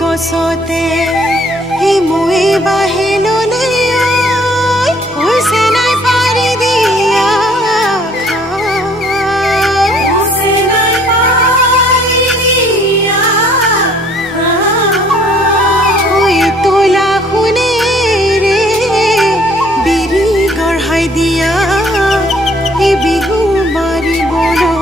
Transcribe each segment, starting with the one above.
গছতে মই বাহিৰলৈ হৈছে নাই পাৰি দিয়া তোলা শুনেৰে বিৰি গঢ়াই দিয়া এই বিহু মাৰিবলৈ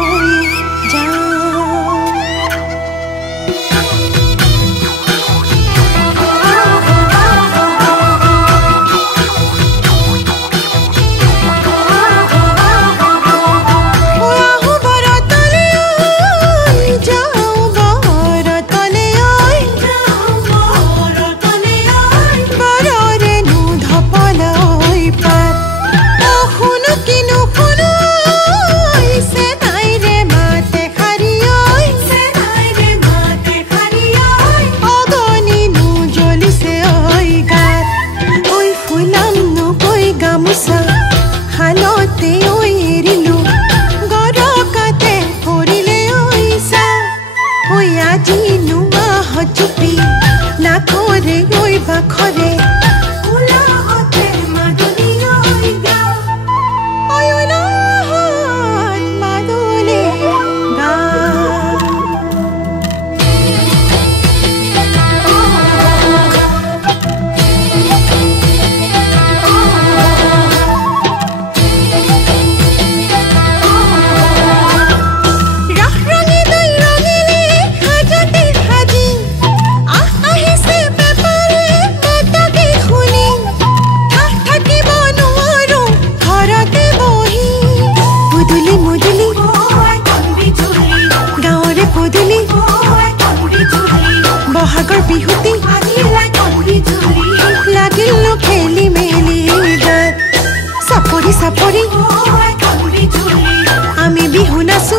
আমি বিহু নাচো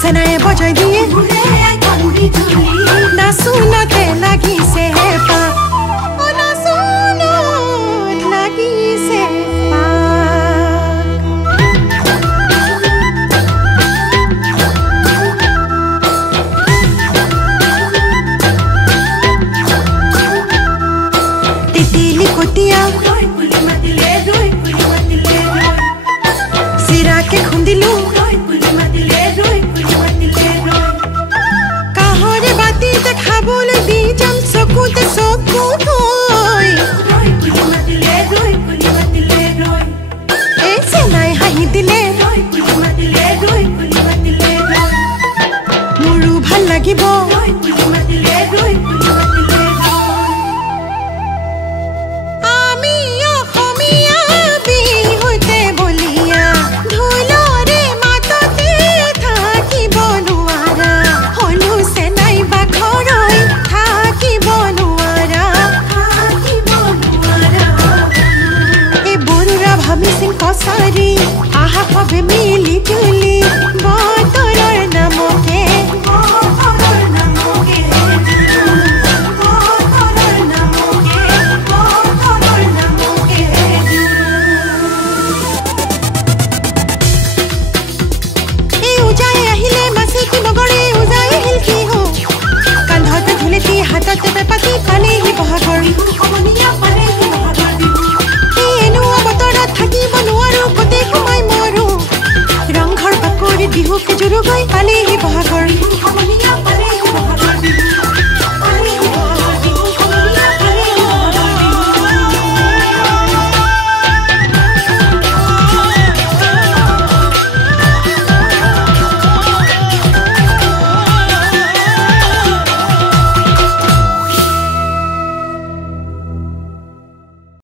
সেনায়ে বজাই দিয়ে নাচো নাতে লাগিছে হেঁপা নাচো লাগিছে তিতিলি কতিয়া সিরাকে খুন্দিলু কাহরে বাতি দেখাবলৈ দি যাম চকুতে চকু থৈ এই চেনাই হাঁহি দিলে মোৰো ভাল লাগিব